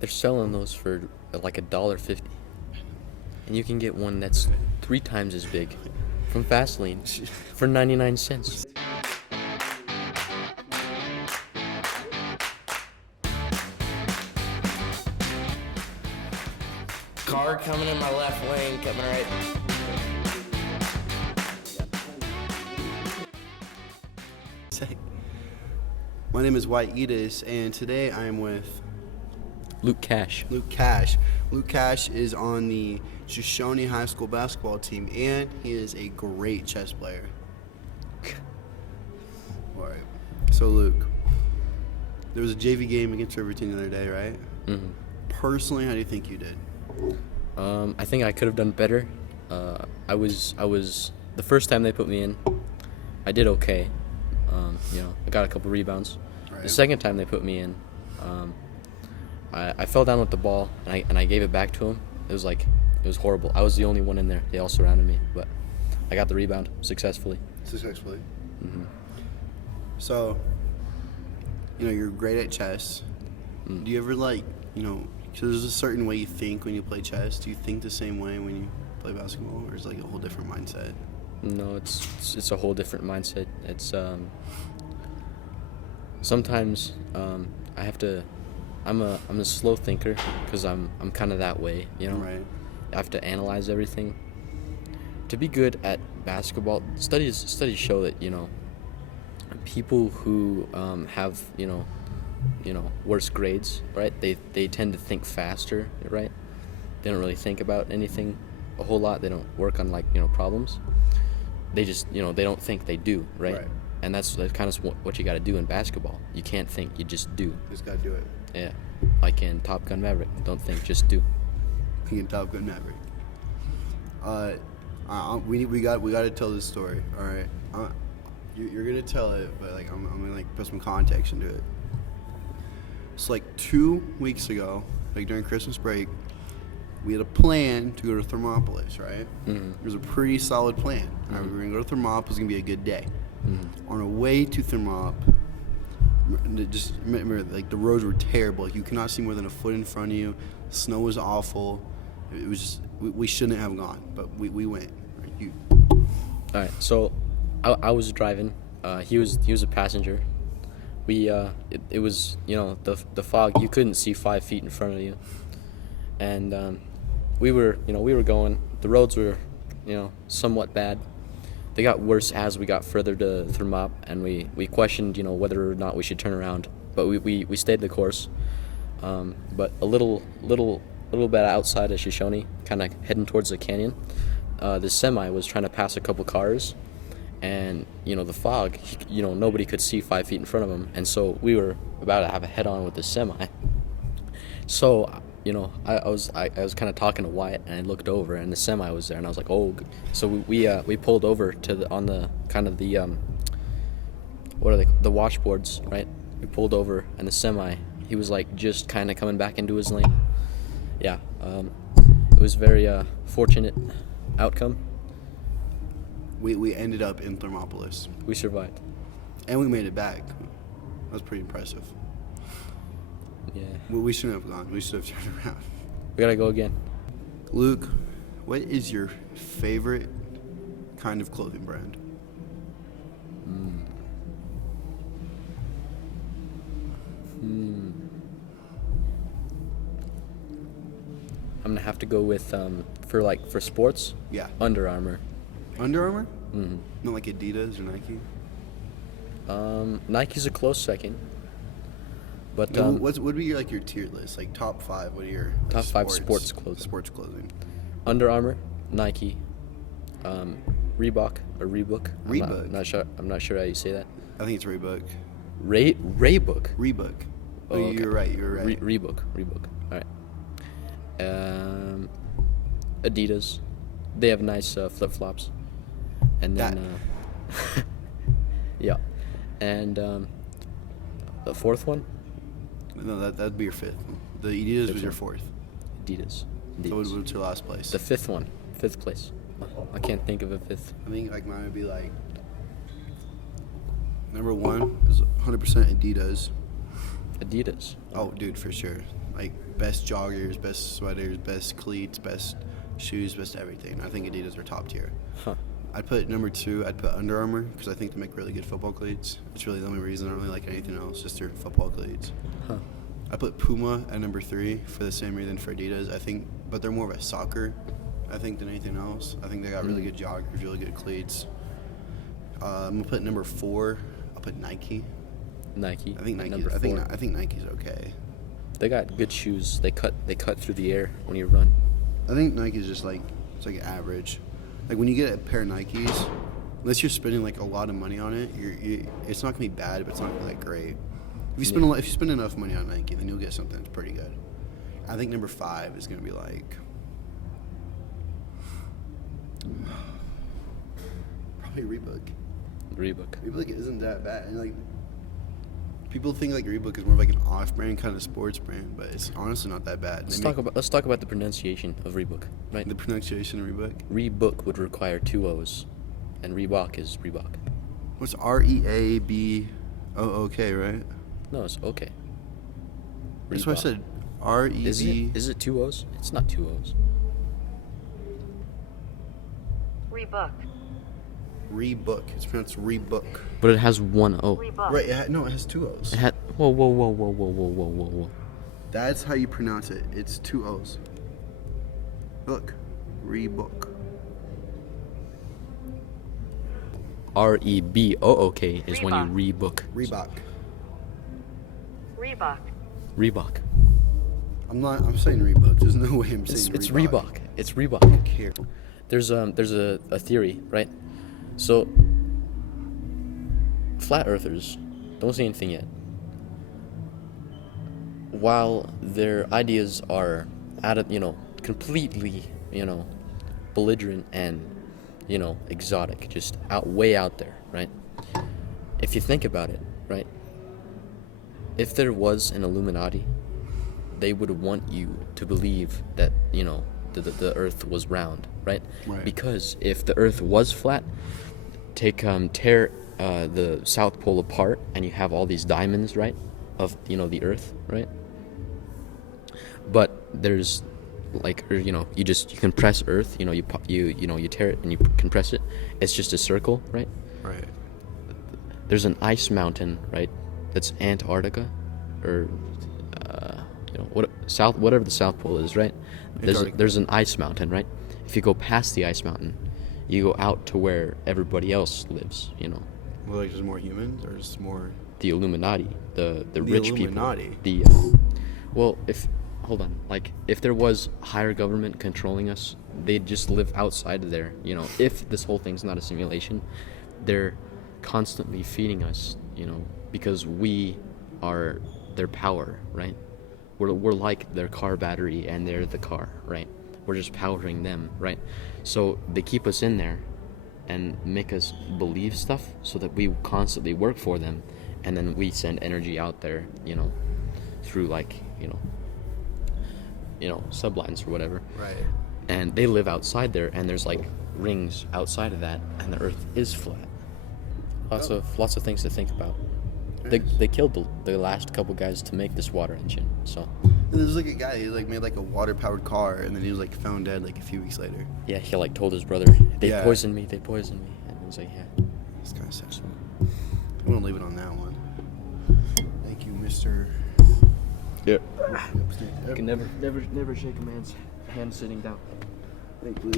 They're selling those for like $1.50, and you can get one that's 3 times as big from Fastlane for 99 cents. Car coming in my left lane, coming right. My name is White Edis, and today I am with Luke Cash. Luke Cash. Luke Cash is on the Shoshoni High School basketball team, and he is a great chess player. All right. So, Luke, there was a JV game against Riverton the other day, right? Mm-hmm. Personally, how do you think you did? I think I could have done better. I was the first time they put me in, I did okay. I got a couple rebounds. Right. The second time they put me in, I fell down with the ball and I gave it back to him. It was horrible. I was the only one in there. They all surrounded me, but I got the rebound successfully. Mm-hmm. So, you're great at chess. Mm. Do you ever so there's a certain way you think when you play chess. Do you think the same way when you play basketball, or is it like a whole different mindset? No, it's a whole different mindset. It's sometimes I have to. I'm a slow thinker because I'm kind of that way. Right. I have to analyze everything. To be good at basketball, studies show that people who have worse grades, right? They tend to think faster, right? They don't really think about anything a whole lot. They don't work on problems. They just they don't think, they do, right? And that's kind of what you got to do in basketball. You can't think, you just do. Just gotta do it. Yeah, like in Top Gun Maverick. Don't think, just do. In Top Gun Maverick. We got to tell this story. All right. You're gonna tell it, but I'm gonna put some context into it. So 2 weeks ago, during Christmas break, we had a plan to go to Thermopolis, right? Mm-hmm. It was a pretty solid plan. Mm-hmm. All right, we were gonna go to Thermop. It was gonna be a good day. Mm-hmm. On our way to Thermop, just remember, the roads were terrible. You could not see more than a foot in front of you. The snow was awful. It was just, we shouldn't have gone, but we went. Right? All right, so I was driving. He was a passenger. It was the fog. You couldn't see 5 feet in front of you, and we were going. The roads were somewhat bad. They got worse as we got further to Thermop, and we questioned whether or not we should turn around, but we stayed the course. But a little bit outside of Shoshoni, kind of heading towards the canyon, the semi was trying to pass a couple cars, and the fog, nobody could see 5 feet in front of them, and so we were about to have a head-on with the semi. So I was kind of talking to Wyatt, and I looked over, and the semi was there, and I was like, oh. So we pulled over to on the kind of the what are they, the washboards, right? We pulled over, and the semi, he was just kind of coming back into his lane. Yeah, it was very fortunate outcome. We ended up in Thermopolis. We survived. And we made it back. That was pretty impressive. Yeah. We shouldn't have gone. We should have turned around. We gotta go again. Luke, what is your favorite kind of clothing brand? I'm gonna have to go with for sports. Yeah. Under Armour. Under Armour? Mm-hmm. Not like Adidas or Nike? Nike's a close second. But what would be your tier list? Top 5. What are your top 5 sports clothing? Sports clothing. Under Armour, Nike, Reebok or Reebok. Reebok. I'm not sure how you say that. I think it's Reebok. Raybook. Reebok. Oh, okay. You're right. Reebok. All right. Adidas. They have nice flip flops. And then yeah. And the fourth one. No, that'd be your 5th. The Adidas was your 4th. Adidas. So what's your last place? The 5th one. 5th place. I can't think of a 5th. I think mine would be number 1 is 100% Adidas. Adidas. Oh, dude, for sure. Like, best joggers, best sweaters, best cleats, best shoes, best everything. I think Adidas are top tier. Huh. I'd put number 2, I'd put Under Armour, because I think they make really good football cleats. It's really the only reason. I don't really like anything else, just their football cleats. Huh. I put Puma at number 3 for the same reason for Adidas. I think, but they're more of a soccer, I think, than anything else. I think they got really good joggers, really good cleats. I'm gonna put number 4. I'll put Nike. Nike. I think Nike. Number I 4. think Nike's okay. They got good shoes. They cut through the air when you run. I think Nike's just like, it's like average. Like when you get a pair of Nikes, unless you're spending like a lot of money on it, it's not gonna be bad, but it's not gonna be like great. If you spend if you spend enough money on Nike, then you'll get something that's pretty good. I think number 5 is gonna be like probably Reebok. Reebok isn't that bad. And like people think like Reebok is more of like an off-brand kind of sports brand, but it's honestly not that bad. Let's talk about the pronunciation of Reebok, right? The pronunciation of Reebok. Reebok would require 2 O's, and Reebok is Reebok. What's REABOOK, right? No, it's okay. That's why I said REB. Is it 2 O's? It's not 2 O's. Rebook. Reebok. It's pronounced Reebok. But it has 1 O. Rebook. Right? It has 2 O's. It had whoa. That's how you pronounce it. It's 2 O's. Look, Reebok. REBOOK is when you rebook. Reebok. Reebok. Reebok. I'm saying Reebok. There's no way I'm saying It's Reebok. Reebok. It's Reebok. Here. There's a theory, right? So flat earthers don't say anything yet. While their ideas are completely, belligerent and, exotic, just way out there, right? If you think about it, right? If there was an Illuminati, they would want you to believe that, the earth was round, right? Right. Because if the earth was flat, tear the South Pole apart and you have all these diamonds, right? Of, the earth, right? But there's you compress earth, you tear it and you compress it. It's just a circle, right? Right. There's an ice mountain, right? That's Antarctica, or whatever the South Pole is, right? There's an ice mountain, right? If you go past the ice mountain, you go out to where everybody else lives. Well, like, there's more humans, or just more. The Illuminati, the rich Illuminati. people. If there was higher government controlling us, they'd just live outside of there. If this whole thing's not a simulation, they're constantly feeding us. Because we are their power, right? We're like their car battery, and they're the car, right? We're just powering them, right? So they keep us in there and make us believe stuff so that we constantly work for them, and then we send energy out there, through sublines or whatever. Right. And they live outside there, and there's rings outside of that, and the earth is flat. Lots of things to think about. They killed the last couple guys to make this water engine. So There's a guy who made a water powered car, and then he was found dead a few weeks later. yeah, he told his brother, they Yeah. poisoned me, and he was like, yeah. It's kind of sad. I'm gonna leave it on that one. Thank you, Mr. Yeah. You can never shake a man's hand sitting down. Thank you.